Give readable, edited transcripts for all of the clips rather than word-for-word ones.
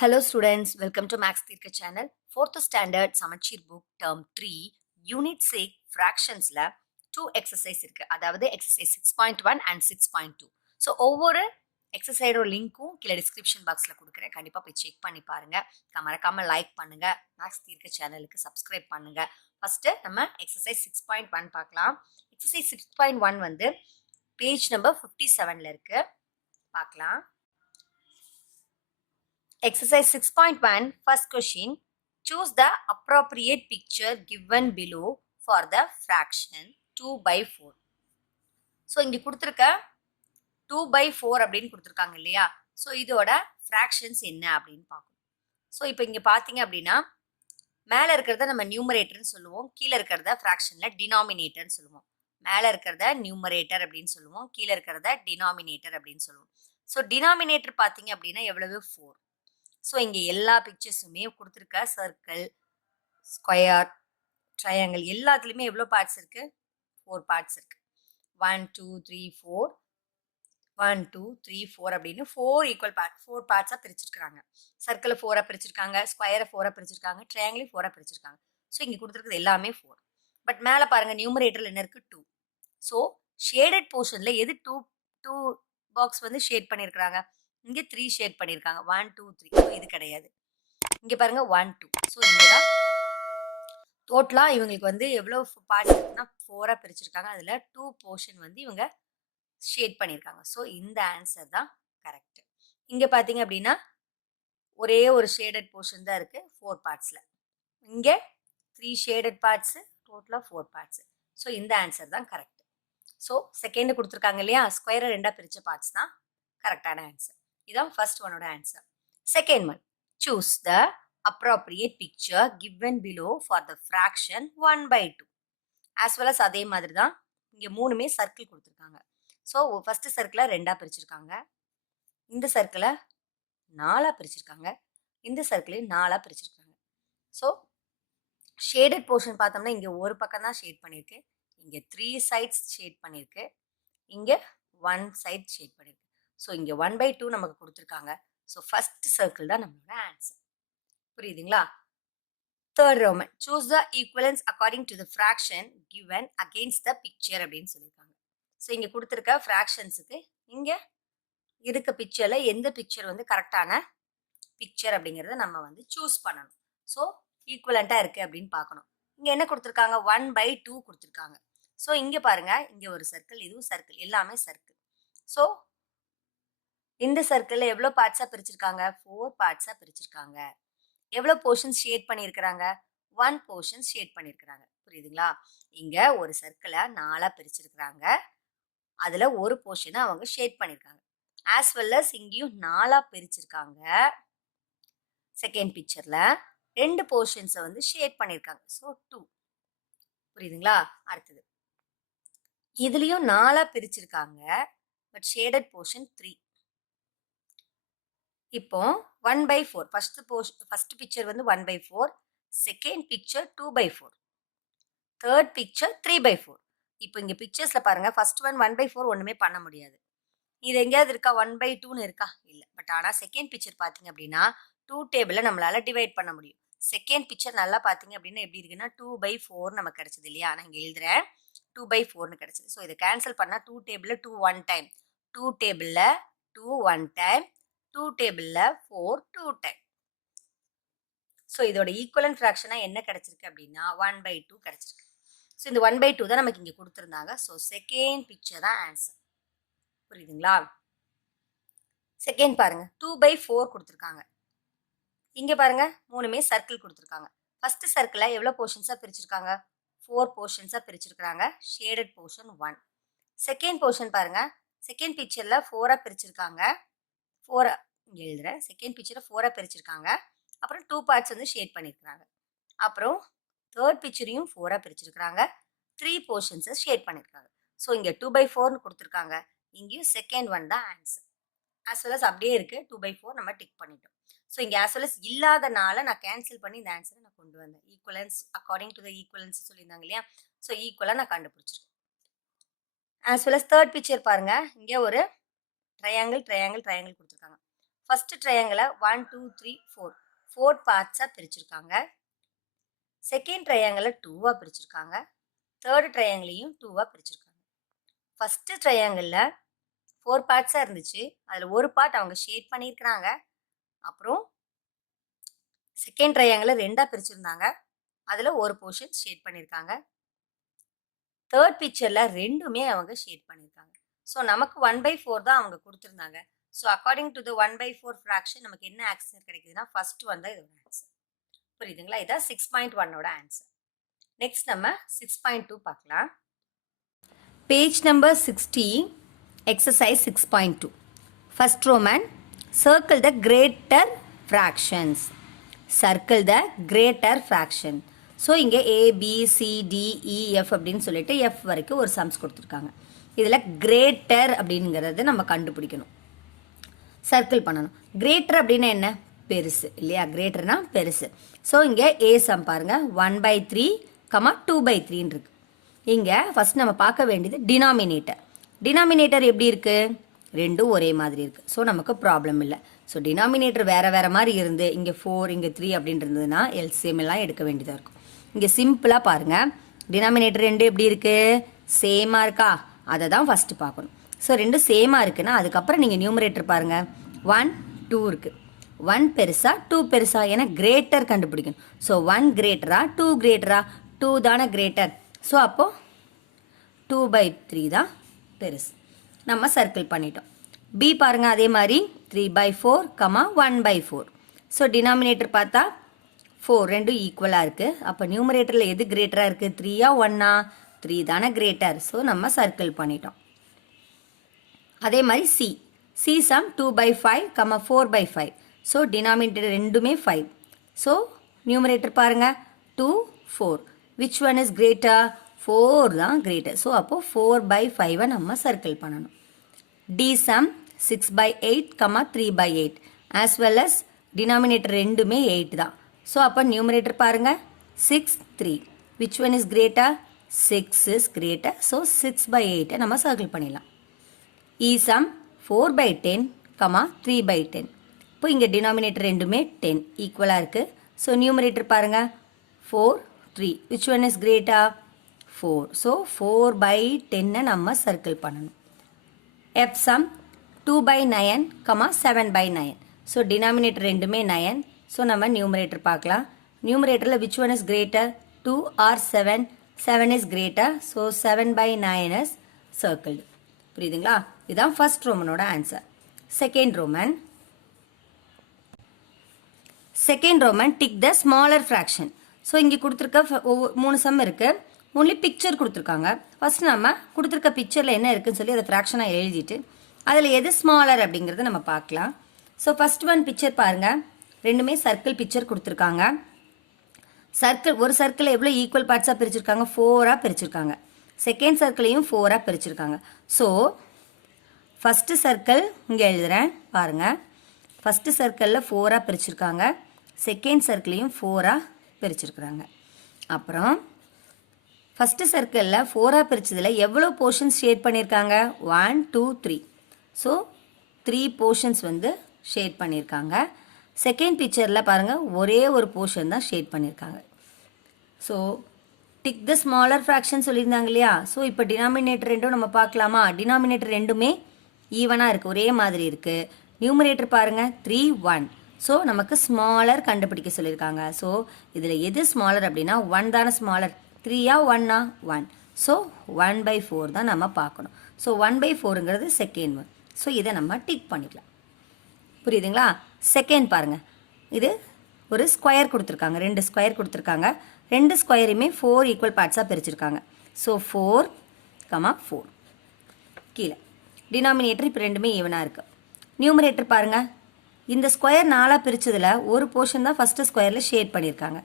Hello students, welcome to Max Tirka channel. 4th standard Samachir book term 3 unit 6 fractionsல 2 exercise இருக்கு. அதாவது exercise 6.1 and 6.2. So ஒவ்வொரு எக்ஸசைஸோட லிங்க்கும் கீழே description பாக்ஸ்ல கொடுக்குறேன். கண்டிப்பா போய் செக் பண்ணி பாருங்க. மறக்காம லைக் பண்ணுங்க. மேக்ஸ் தீர்க்க சேனலுக்கு சப்ஸ்கிரைப் பண்ணுங்க. ஃபர்ஸ்ட் நம்ம எக்ஸசைஸ் 6.1 பார்க்கலாம். எக்ஸசைஸ் 6.1 வந்து பேஜ் நம்பர் 57ல இருக்கு. பார்க்கலாம். Exercise 6.1 first question. Choose the appropriate picture given below for the fraction 2 by 4. So இங்கே கொடுத்துருக்க 2 by 4 அப்படின்னு கொடுத்துருக்காங்க இல்லையா? ஸோ இதோட ஃப்ராக்ஷன்ஸ் என்ன அப்படின்னு பார்க்கணும். ஸோ இப்போ இங்கே பார்த்தீங்க அப்படின்னா மேலே இருக்கிறத நம்ம நியூமரேட்டர்னு சொல்லுவோம், கீழே இருக்கிறத ஃப்ராக்ஷனில் டினாமினேட்டர்னு சொல்லுவோம். மேலே இருக்கிறத நியூமரேட்டர் அப்படின்னு சொல்லுவோம், கீழே இருக்கிறத டினாமினேட்டர் அப்படின்னு சொல்லுவோம். ஸோ டினாமினேட்டர் பார்த்தீங்க அப்படின்னா எவ்வளவு 4. ஸோ இங்கே எல்லா பிக்சர்ஸுமே கொடுத்துருக்க சர்க்கிள், ஸ்கொயர், ட்ரையாங்கிள் எல்லாத்துலேயுமே எவ்வளோ பார்ட்ஸ் இருக்குது? 4 பார்ட்ஸ் இருக்குது. 1 2 3 4 1 2 3 4 அப்படின்னு 4 ஈக்குவல் பார்ட் 4 பார்ட்ஸாக பிரிச்சிருக்காங்க. சர்க்கிளை 4ஆக பிரிச்சிருக்காங்க, ஸ்கொயரை 4ஆக பிரிச்சிருக்காங்க, ட்ரையாங்கிளையும் 4ஆக பிரிச்சிருக்காங்க. ஸோ இங்கே கொடுத்துருக்குறது எல்லாமே 4. பட் மேலே பாருங்கள் நியூமரேட்டரில் என்ன இருக்குது? 2. ஸோ ஷேடட் போர்ஷனில் எது 2 2 பாக்ஸ் வந்து ஷேட் பண்ணியிருக்கிறாங்க? இங்கே 3 ஷேட் பண்ணியிருக்காங்க. 1 2 3. ஸோ இது கிடையாது. இங்கே பாருங்க 1 2. ஸோ இங்கே தான் டோட்டலாக இவங்களுக்கு வந்து எவ்வளோ பார்ட்ஸ் இருக்குன்னா 4ஆக பிரிச்சிருக்காங்க. அதில் 2 போர்ஷன் வந்து இவங்க ஷேட் பண்ணியிருக்காங்க. ஸோ இந்த ஆன்சர் தான் கரெக்ட். இங்கே பார்த்தீங்க அப்படின்னா ஒரே ஒரு ஷேடட் போர்ஷன் தான் இருக்குது 4 பார்ட்ஸில். இங்கே 3 ஷேடட் பார்ட்ஸு, டோட்டலாக 4 பார்ட்ஸு. ஸோ இந்த ஆன்சர் தான் கரெக்ட். ஸோ செகண்ட் கொடுத்துருக்காங்க இல்லையா, ஸ்கொயரை 2ஆக பிரித்த பார்ட்ஸ் தான் கரெக்டான ஆன்சர். இதான் ஃபர்ஸ்ட் ஒனோட answer. Second one, choose the appropriate picture given below for the fraction 1 by 2. as well as அதே மாதிரி தான் இங்கே மூணுமே சர்க்கிள் கொடுத்துருக்காங்க. ஸோ ஃபர்ஸ்ட் சர்க்கிளை 2ஆக பிரிச்சிருக்காங்க, இந்த சர்க்கிளை 4ஆக பிரிச்சிருக்காங்க, இந்த சர்க்கிளையும் 4ஆக பிரிச்சிருக்காங்க. ஸோ ஷேடட் போர்ஷன் பார்த்தோம்னா இங்கே ஒரு பக்கம் தான் ஷேட் பண்ணியிருக்கு, இங்கே 3 சைட்ஸ் ஷேட் பண்ணியிருக்கு, இங்கே 1 சைட் ஷேட் பண்ணியிருக்கு. ஸோ இங்கே 1 by 2 நமக்கு கொடுத்துருக்காங்க. ஸோ ஃபர்ஸ்ட் சர்க்கிள் தான் நம்மளோட ஆன்சர். புரியுதுங்களா? Third Roman, choose the equivalence according to the fraction given against the picture அப்படின்னு சொல்லியிருக்காங்க. ஸோ இங்கே கொடுத்துருக்க ஃப்ராக்ஷன்ஸுக்கு இங்கே இருக்க பிக்சரில் எந்த பிக்சர் வந்து கரெக்டான பிக்சர் அப்படிங்கிறத நம்ம வந்து சூஸ் பண்ணணும். ஸோ ஈக்குவலண்ட்டாக இருக்குது அப்படின்னு பார்க்கணும். இங்கே என்ன கொடுத்துருக்காங்க? 1 by 2 கொடுத்துருக்காங்க. ஸோ இங்கே பாருங்கள், இங்கே ஒரு சர்க்கிள், இதுவும் சர்க்கிள், எல்லாமே சர்க்கிள். ஸோ இந்த சர்க்கிளில் எவ்வளோ பார்ட்ஸாக பிரிச்சிருக்காங்க? 4 பார்ட்ஸாக பிரிச்சிருக்காங்க. எவ்வளோ போர்ஷன்ஸ் ஷேட் பண்ணியிருக்கிறாங்க? 1 போர்ஷன் ஷேட் பண்ணியிருக்கிறாங்க. புரியுதுங்களா? இங்கே ஒரு சர்க்கிளை 4ஆக பிரிச்சிருக்கிறாங்க, அதில் ஒரு போர்ஷனை அவங்க ஷேட் பண்ணியிருக்காங்க. ஆஸ் வெல் அஸ் இங்கேயும் 4ஆக பிரிச்சிருக்காங்க. செகண்ட் பிக்சரில் 2 போர்ஷன்ஸை வந்து ஷேட் பண்ணியிருக்காங்க. ஸோ 2. புரியுதுங்களா? அடுத்தது இதுலேயும் 4ஆக பிரிச்சிருக்காங்க, பட் ஷேடட் போர்ஷன் 3. இப்போ 1 by 4 ஃபர்ஸ்ட் பிக்சர் வந்து 1 by 4, second picture 2 by 4, third picture 3 by 4. இப்போ இங்கே பிக்சர்ஸில் பாருங்கள், ஃபர்ஸ்ட் 1 by 4 ஒன்றுமே பண்ண முடியாது. இது எங்கேயாவது இருக்கா? 1 by 2ன்னு இருக்கா? இல்லை. பட் ஆனால் செகண்ட் பிக்சர் பார்த்தீங்க அப்படின்னா 2 டேபிளை நம்மளால் டிவைட் பண்ண முடியும். செகண்ட் பிக்சர் நல்லா பார்த்தீங்க அப்படின்னா எப்படி இருக்குன்னா 2 by 4 நமக்கு கிடைச்சது இல்லையா? நான் இங்கே எழுதுறேன், 2 by 4ன்னு கிடைச்சது. ஸோ இதை கேன்சல் பண்ணால் 2 டேபிளில் 2 1 டைம், 2 டேபிளில் 2 1 டைம், 2 டேபிளில் 4 2 டைம். ஸோ இதோட ஈக்குவலன்ட் ஃப்ராக்ஷனாக என்ன கிடைச்சிருக்கு அப்படின்னா 1 by 2 கிடைச்சிருக்கு. ஸோ இந்த 1 by 2 தான் நமக்கு இங்கே கொடுத்துருந்தாங்க. ஸோ செகண்ட் பிக்சர் தான் ஆன்சர். புரியுதுங்களா? செகண்ட் பாருங்க, 2 by 4 கொடுத்துருக்காங்க. இங்கே பாருங்க, மூணுமே சர்க்கிள் கொடுத்துருக்காங்க. ஃபர்ஸ்ட் சர்க்கிளை எவ்வளோ போர்ஷன்ஸாக பிரிச்சிருக்காங்க? 4 போர்ஷன்ஸாக பிரிச்சிருக்கிறாங்க. Shaded portion 1. செகண்ட் போர்ஷன் பாருங்க, செகண்ட் பிக்சரில் 4ஆக பிரிச்சிருக்காங்க. 4 இங்கே எழுதுறேன், செகண்ட் பிக்சரை 4ஆக பிரிச்சிருக்காங்க. அப்புறம் 2 பார்ட்ஸ் வந்து ஷேட் பண்ணியிருக்கிறாங்க. அப்புறம் தேர்ட் பிக்சரையும் 4ஆக பிரிச்சிருக்கிறாங்க, 3 போர்ஷன்ஸை ஷேட் பண்ணியிருக்காங்க. ஸோ இங்கே 2 by 4ன்னு கொடுத்துருக்காங்க, இங்கேயும் செகண்ட் ஒன் தான் ஆன்சர். ஆஸ் வெல் அஸ் அப்படியே இருக்குது, 2 by 4 நம்ம டிக் பண்ணிட்டோம். ஸோ இங்கே ஆஸ் வெல் அஸ் இல்லாதனால நான் கேன்சல் பண்ணி இந்த ஆன்சரை நான் கொண்டு வந்தேன். Equivalence according to the equivalence சொல்லியிருந்தாங்க இல்லையா? ஸோ ஈக்குவலாக நான் கண்டுபிடிச்சிருக்கேன். As well as third picture பாருங்கள், இங்கே ஒரு ட்ரையாங்கிள் கொடுத்துருக்காங்க. ஃபர்ஸ்ட் ட்ரையாங்கிளை 1 2 3 4 4 பார்ட்ஸாக பிரிச்சிருக்காங்க. செகண்ட் ட்ரையாங்கிளை 2வாக பிரிச்சிருக்காங்க. தேர்ட் ட்ரையாங்கிளையும் 2வாக பிரிச்சிருக்காங்க. ஃபர்ஸ்ட் ட்ரையாங்கிளில் 4 பார்ட்ஸாக இருந்துச்சு. அதில் ஒரு பார்ட் அவங்க ஷேட் பண்ணியிருக்கிறாங்க. அப்புறம் செகண்ட் ட்ரையாங்கிளை 2ஆக பிரிச்சிருந்தாங்க. அதில் ஒரு போர்ஷன் ஷேட் பண்ணியிருக்காங்க. தேர்ட் பிக்சரில் ரெண்டுமே அவங்க ஷேட் பண்ணியிருக்காங்க. ஸோ நமக்கு 1/4 தான் அவங்க கொடுத்துருந்தாங்க. So according to the 1/4 fraction நமக்கு என்ன ஆன்சர் கிடைக்குதுன்னா ஃபர்ஸ்ட் ஒன் தான் இதோட ஆன்சர். புரியுதுங்களா? இதான் 6.1ஓட ஆன்சர். நெக்ஸ்ட் நம்ம 6.2 பார்க்கலாம். Page number 60, exercise 6.2. First Roman, circle த கிரேட்டர் ஃப்ராக்ஷன்ஸ். சர்க்கிள் த கிரேட்டர் ஃப்ராக்ஷன். ஸோ இங்கே ABCDEF அப்படின்னு சொல்லிட்டு எஃப் வரைக்கும் ஒரு சம்ஸ் கொடுத்துருக்காங்க. இதில் கிரேட்டர் அப்படிங்கிறது நம்ம கண்டுபிடிக்கணும், சர்க்கிள் பண்ணணும். கிரேட்டர் அப்படின்னா என்ன? பெருசு இல்லையா? கிரேட்டர்னா பெருசு. ஸோ இங்கே ஏ சம் பாருங்கள் 1/3, 2/3 இருக்கு. இங்கே ஃபஸ்ட் நம்ம பார்க்க வேண்டியது டினாமினேட்டர். டினாமினேட்டர் எப்படி இருக்குது? ரெண்டும் ஒரே மாதிரி இருக்குது. ஸோ நமக்கு ப்ராப்ளம் இல்லை. ஸோ டினாமினேட்டர் வேறு வேறு மாதிரி இருந்து இங்கே 4 இங்கே 3 அப்படின்னு இருந்ததுன்னா எல்சிஎம் எல்லாம் எடுக்க வேண்டியதாக இருக்கும். இங்கே சிம்பிளாக பாருங்கள், டினாமினேட்டர் ரெண்டு எப்படி இருக்குது? சேமாக இருக்கா? அதை தான் ஃபஸ்ட்டு பார்க்கணும். ஸோ ரெண்டும் சேமாக இருக்குன்னா அதுக்கப்புறம் நீங்கள் நியூமரேட்டர் பாருங்கள், 1 2 இருக்குது. 1 பெருசா 2 பெருசா? ஏன்னா கிரேட்டர் கண்டுபிடிக்கணும். ஸோ 1 கிரேட்டரா 2 கிரேட்டரா? 2 தானே கிரேட்டர். ஸோ அப்போது 2/3 தான் பெருசு. நம்ம சர்க்கிள் பண்ணிட்டோம். பி பாருங்கள், அதே மாதிரி 3/4, 1/4. ஸோ டினாமினேட்டர் பார்த்தா 4 ரெண்டும் ஈக்குவலாக இருக்குது. அப்போ நியூமரேட்டரில் எது கிரேட்டராக இருக்குது? 3யா 1ஆ? 3 தானே கிரேட்டர். ஸோ நம்ம சர்க்கிள் பண்ணிட்டோம். அதே மாதிரி சி சம் 2/5, 4/5. ஸோ டினாமினேட்டர் ரெண்டுமே 5. ஸோ நியூமரேட்டர் பாருங்கள் 2 4. Which one is greater? 4 தான் கிரேட்டர். ஸோ அப்போது 4/5 நம்ம சர்க்கிள் பண்ணணும். The sum 6/8, 3/8 as well as denominator ரெண்டுமே 8 தான். ஸோ அப்போ நியூமரேட்டர் பாருங்கள் 6 3. which one is greater? 6 is greater. So 6/8 நம்ம சர்க்கிள் பண்ணிடலாம். இ சம் 4/10, 3/10. இப்போ இங்கே டினாமினேட்டர் ரெண்டுமே 10 ஈக்குவலாக இருக்குது. ஸோ நியூமரேட்டர் பாருங்கள் 4 3. which one is greater? 4. So 4/10 நம்ம சர்க்கிள் பண்ணணும். F sum 2/9, 7/9. ஸோ டினாமினேட்டர் ரெண்டுமே 9. ஸோ நம்ம நியூமரேட்டர் பார்க்கலாம். நியூமரேட்டரில் which one is greater? 2 or 7? 7 is greater. So 7/9 is circled. புரியுதுங்களா? இதுதான் ஃபர்ஸ்ட் ரோமனோட answer. Second roman tick the smaller fraction. So இங்கே கொடுத்துருக்க 3 சம் இருக்குது. ஒன்லி பிக்சர் கொடுத்துருக்காங்க. ஃபர்ஸ்ட் நம்ம கொடுத்துருக்க பிக்சரில் என்ன இருக்குன்னு சொல்லி அதை ஃப்ராக்ஷனாக எழுதிட்டு அதில் எது ஸ்மாலர் அப்படிங்கிறத நம்ம பார்க்கலாம். ஸோ ஃபர்ஸ்ட் ஒன் பிக்சர் பாருங்கள், ரெண்டுமே சர்க்கிள் பிக்சர் கொடுத்துருக்காங்க. ஒரு சர்க்கிள் எவ்வளோ ஈக்குவல் பார்ட்ஸாக பிரிச்சிருக்காங்க? 4ஆக பிரிச்சிருக்காங்க. செகண்ட் சர்க்கிளையும் 4ஆக பிரிச்சிருக்காங்க. ஸோ ஃபஸ்ட்டு சர்க்கிள் இங்கே எழுதுகிறேன் பாருங்கள். ஃபஸ்ட்டு சர்க்கிளில் 4ஆக பிரிச்சிருக்காங்க. செகண்ட் சர்க்கிளையும் 4ஆக பிரிச்சிருக்கிறாங்க. அப்புறம் ஃபஸ்ட்டு சர்க்கிளில் 4ஆக பிரித்ததில் எவ்வளோ போர்ஷன்ஸ் ஷேட் பண்ணியிருக்காங்க? 1 2 3. ஸோ 3 போர்ஷன்ஸ் வந்து ஷேட் பண்ணியிருக்காங்க. செகண்ட் பிக்சரில் பாருங்கள், ஒரே ஒரு போர்ஷன் தான் ஷேட் பண்ணியிருக்காங்க. So tick the smaller fraction சொல்லியிருந்தாங்க இல்லையா? ஸோ இப்போ டினாமினேட்டர் ரெண்டும் நம்ம பார்க்கலாமா? டினாமினேட்டர் ரெண்டுமே ஈவனாக இருக்குது, ஒரே மாதிரி இருக்குது. நியூமரேட்டர் பாருங்கள் 3 1. ஸோ நமக்கு ஸ்மாலர் கண்டுபிடிக்க சொல்லியிருக்காங்க. ஸோ இதில் எது ஸ்மாலர் அப்படின்னா 1 தானே ஸ்மாலர். 3யா 1ஆ? 1. ஸோ 1/4 தான் நம்ம பார்க்கணும். ஸோ 1/4ங்கிறது செகண்ட் ஒன். ஸோ இதை நம்ம டிக் பண்ணிக்கலாம். புரியுதுங்களா? செகண்ட் பாருங்கள், இது ஒரு ஸ்கொயர் கொடுத்துருக்காங்க, 2 ஸ்கொயர் கொடுத்துருக்காங்க. 2 ஸ்கொயரையுமே 4 ஈக்குவல் பார்ட்ஸாக பிரிச்சிருக்காங்க. ஸோ 4, 4 கீழே. டினாமினேட்டர் இப்போ ரெண்டுமே ஈவனாக இருக்குது. நியூமரேட்டர் பாருங்கள், இந்த ஸ்கொயர் 4ஆக பிரித்ததில் ஒரு போர்ஷன் தான் ஃபஸ்ட்டு ஸ்கொயரில் ஷேட் பண்ணியிருக்காங்க.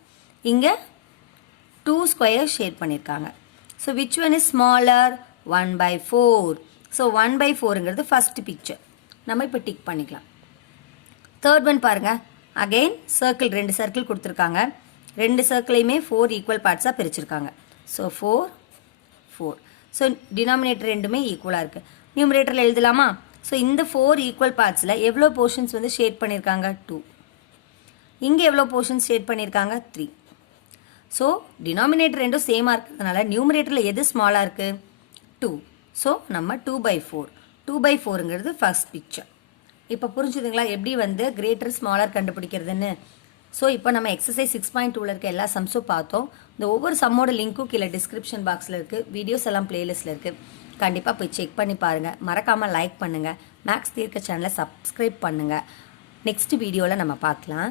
இங்கே 2 ஸ்கொயர் ஷேட் பண்ணியிருக்காங்க. So which one is smaller? 1/4. So 1/4ங்கிறது ஃபஸ்ட்டு பிக்சர். நம்ம இப்போ டிக் பண்ணிக்கலாம். தேர்ட் ஒன் பாருங்கள், அகெயின் சர்க்கிள் 2 சர்க்கிள் கொடுத்துருக்காங்க. 2 சர்க்கிளையுமே 4 ஈக்குவல் பார்ட்ஸாக பிரிச்சிருக்காங்க. ஸோ 4 4. ஸோ டினாமினேட்டர் ரெண்டுமே ஈக்குவலாக இருக்குது. நியூமரேட்டரில் எழுதலாமா? ஸோ இந்த 4 ஈக்குவல் பார்ட்ஸில் எவ்வளோ போர்ஷன்ஸ் வந்து ஷேட் பண்ணியிருக்காங்க 2. இங்கே எவ்வளோ போர்ஷன்ஸ் ஷேட் பண்ணியிருக்காங்க 3. ஸோ டினாமினேட்டர் ரெண்டும் சேமாக இருக்கிறதுனால நியூமரேட்டரில் எது ஸ்மாலாக இருக்குது 2. ஸோ நம்ம 2/4. 2/4ங்கிறது ஃபர்ஸ்ட் பிக்சர். இப்போ புரிஞ்சுதுங்களா எப்படி வந்து கிரேட்டர் ஸ்மாலர் கண்டுபிடிக்கிறதுன்னு? ஸோ இப்போ நம்ம எக்ஸசைஸ் 6.2ல் இருக்க எல்லா சம்ஸும் பார்த்தோம். இந்த ஒவ்வொரு சம்மோட லிங்க்கும் கீழே டிஸ்கிரிப்ஷன் பாக்ஸில் இருக்குது. வீடியோஸ் எல்லாம் பிளேலிஸ்ட்டில் இருக்குது. கண்டிப்பாக போய் செக் பண்ணி பாருங்கள். மறக்காமல் லைக் பண்ணுங்கள். மேக்ஸ் தீர்க்க சேனலை சப்ஸ்கிரைப் பண்ணுங்கள். நெக்ஸ்ட் வீடியோவில் நம்ம பார்க்கலாம்.